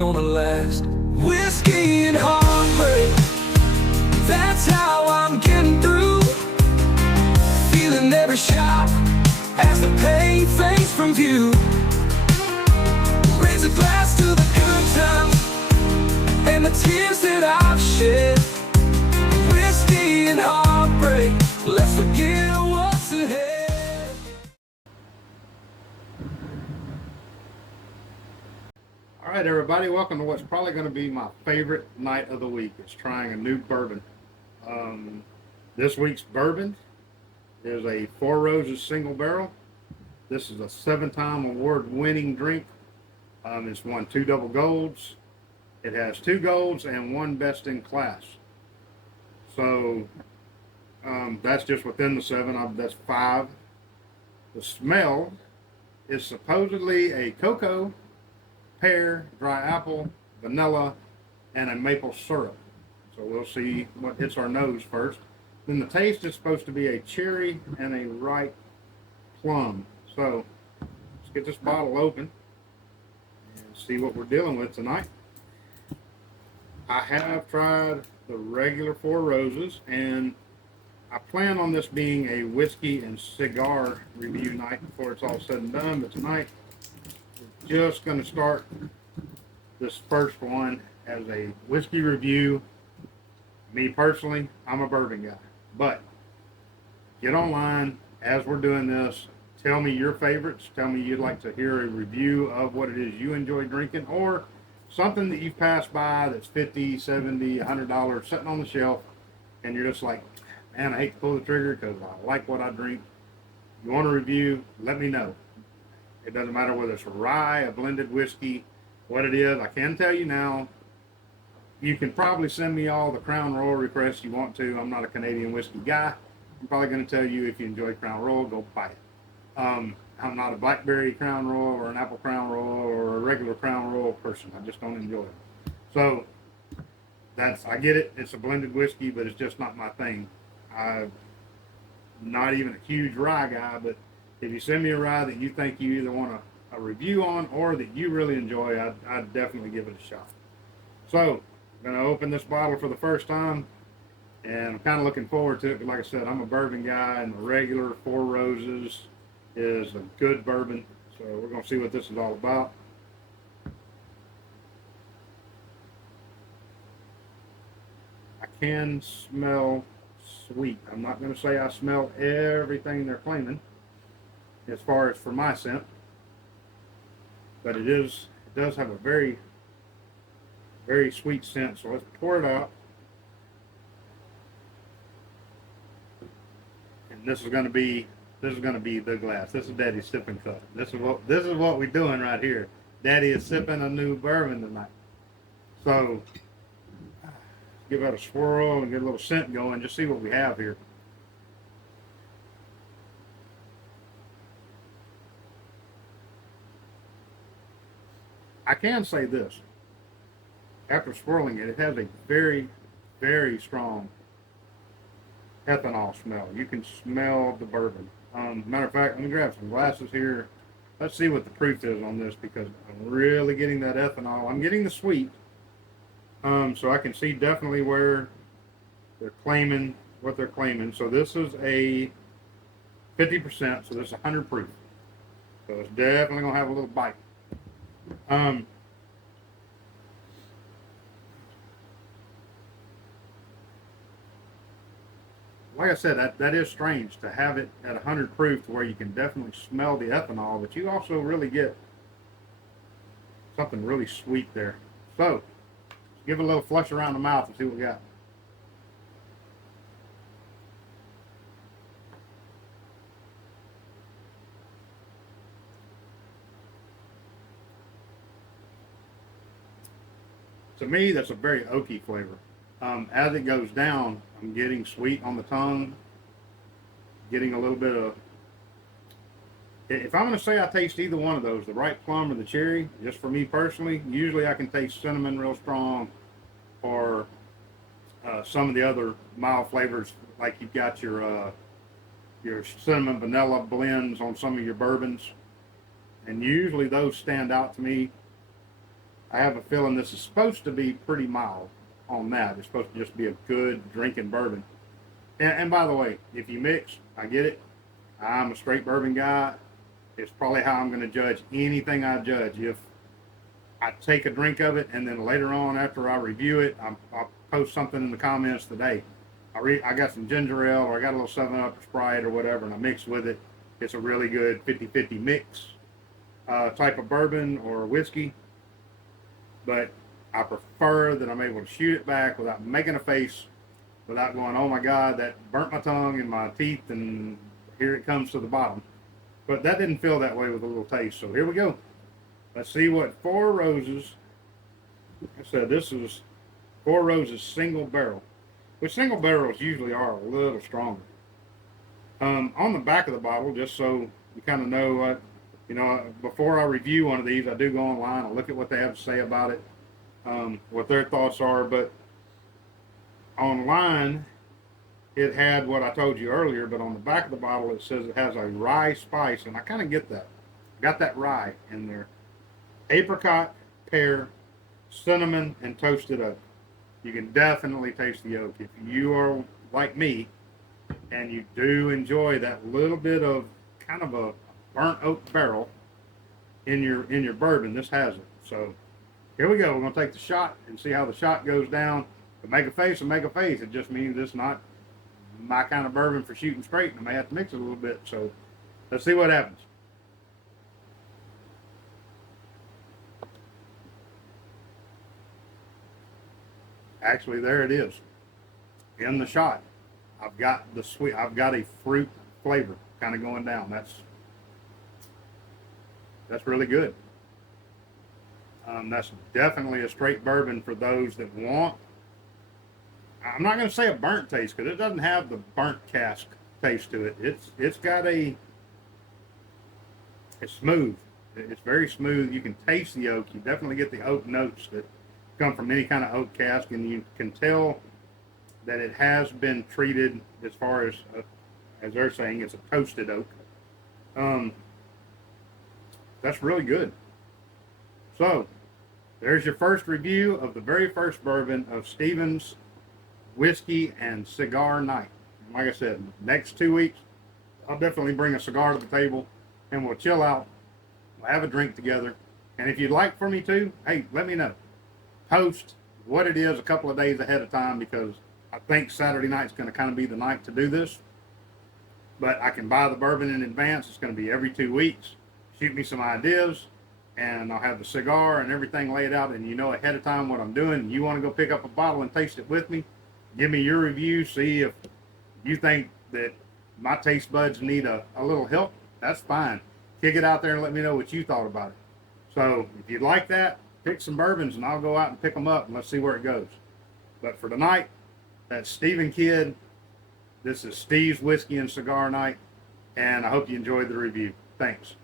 gonna last. Whiskey and heartbreak, that's how I'm getting through. Feeling every shot as the pain fades from view. Raise a glass to the good times and the tears that I've shed. Whiskey and heartbreak, let's forget what's ahead. All right, everybody, welcome to what's probably going to be my favorite night of the week. It's trying a new bourbon. This week's bourbon is a Four Roses single barrel. This is a 7-time award-winning drink. It's won 2 double golds. It has 2 golds and 1 best in class. So that's just within the 7. That's 5. The smell is supposedly a cocoa, pear, dry apple, vanilla, and a maple syrup. So we'll see what hits our nose first. Then the taste is supposed to be a cherry and a ripe plum. So let's get this bottle open and see what we're dealing with tonight. I have tried the regular Four Roses, and I plan on this being a whiskey and cigar review night before it's all said and done, but tonight just going to start this first one as a whiskey review. Me personally, I'm a bourbon guy, but get online as we're doing this. Tell me your favorites. Tell me you'd like to hear a review of what it is you enjoy drinking, or something that you've passed by that's $50, $70, $100 sitting on the shelf, and you're just like, man, I hate to pull the trigger because I like what I drink. You want a review, let me know. It doesn't matter whether it's a rye, a blended whiskey, what it is. I can tell you now, you can probably send me all the Crown Royal requests you want to. I'm not a Canadian whiskey guy. I'm probably going to tell you, if you enjoy Crown Royal, go buy it. I'm not a blackberry Crown Royal or an apple Crown Royal or a regular Crown Royal person. I just don't enjoy it. So I get it. It's a blended whiskey, but it's just not my thing. I'm not even a huge rye guy, but if you send me a rye that you think you either want a review on or that you really enjoy, I'd definitely give it a shot. So I'm going to open this bottle for the first time, and I'm kind of looking forward to it. Like I said, I'm a bourbon guy, and the regular Four Roses is a good bourbon. So we're going to see what this is all about. I can smell sweet. I'm not going to say I smell everything they're claiming as far as for my scent, but it does have a very, very sweet scent. So let's pour it out, and this is going to be the glass. This is Daddy's sipping cup. This is what we're doing right here. Daddy is sipping a new bourbon tonight. So give that a swirl and get a little scent going. Just see what we have here. I can say this. After swirling it, it has a very, very strong ethanol smell. You can smell the bourbon. Matter of fact, let me grab some glasses here. Let's see what the proof is on this, because I'm really getting that ethanol. I'm getting the sweet. So I can see definitely where they're claiming what they're claiming. So this is a 50%, so this is 100 proof. So it's definitely going to have a little bite. Like I said, that is strange to have it at 100 proof to where you can definitely smell the ethanol, but you also really get something really sweet there. So give it a little flush around the mouth and see what we got. To me, that's a very oaky flavor. As it goes down, I'm getting sweet on the tongue, getting a little bit of, if I'm going to say I taste either one of those, the ripe plum or the cherry, just for me personally, usually I can taste cinnamon real strong, or some of the other mild flavors, like you've got your cinnamon vanilla blends on some of your bourbons, and usually those stand out to me I have a feeling this is supposed to be pretty mild on that. It's supposed to just be a good drinking bourbon. And by the way, if you mix, I get it. I'm a straight bourbon guy. It's probably how I'm going to judge anything I judge. If I take a drink of it and then later on after I review it, I'll post something in the comments today. I got some ginger ale or I got a little 7-Up or Sprite or whatever and I mix with it. It's a really good 50-50 mix type of bourbon or whiskey. But I prefer that I'm able to shoot it back without making a face, without going, oh my God, that burnt my tongue and my teeth and here it comes to the bottom. But that didn't feel that way with a little taste. So here we go. Let's see what Four Roses. Like I said, this is Four Roses single barrel, which single barrels usually are a little stronger. On the back of the bottle, just so you kind of know, before I review one of these, I do go online and look at what they have to say about it, what their thoughts are. But online, it had what I told you earlier, but on the back of the bottle, it says it has a rye spice, and I kind of get that. Got that rye in there. Apricot, pear, cinnamon, and toasted oak. You can definitely taste the oak. If you are like me, and you do enjoy that little bit of kind of a burnt oak barrel in your bourbon, this has it. So here we go. We're going to take the shot and see how the shot goes down. But make a face and make a face. It just means it's not my kind of bourbon for shooting straight, and I may have to mix it a little bit. So let's see what happens. Actually, there it is. In the shot, I've got the sweet. I've got a fruit flavor kind of going down. That's really good. That's definitely a straight bourbon for those that want. I'm not going to say a burnt taste because it doesn't have the burnt cask taste to it. It's smooth. It's very smooth. You can taste the oak. You definitely get the oak notes that come from any kind of oak cask, and you can tell that it has been treated as far as they're saying, it's a toasted oak. That's really good. So there's your first review of the very first bourbon of Stevens Whiskey and Cigar Night. And like I said, next 2 weeks, I'll definitely bring a cigar to the table and we'll chill out. We'll have a drink together. And if you'd like for me to, hey, let me know. Post what it is a couple of days ahead of time because I think Saturday night's going to kind of be the night to do this. But I can buy the bourbon in advance. It's going to be every 2 weeks. Shoot me some ideas, and I'll have the cigar and everything laid out, and you know ahead of time what I'm doing. You want to go pick up a bottle and taste it with me, give me your review, see if you think that my taste buds need a little help. That's fine. Kick it out there and let me know what you thought about it. So if you'd like that, pick some bourbons, and I'll go out and pick them up, and let's see where it goes. But for tonight, that's Stephen Kidd. This is Steve's Whiskey and Cigar Night, and I hope you enjoyed the review. Thanks.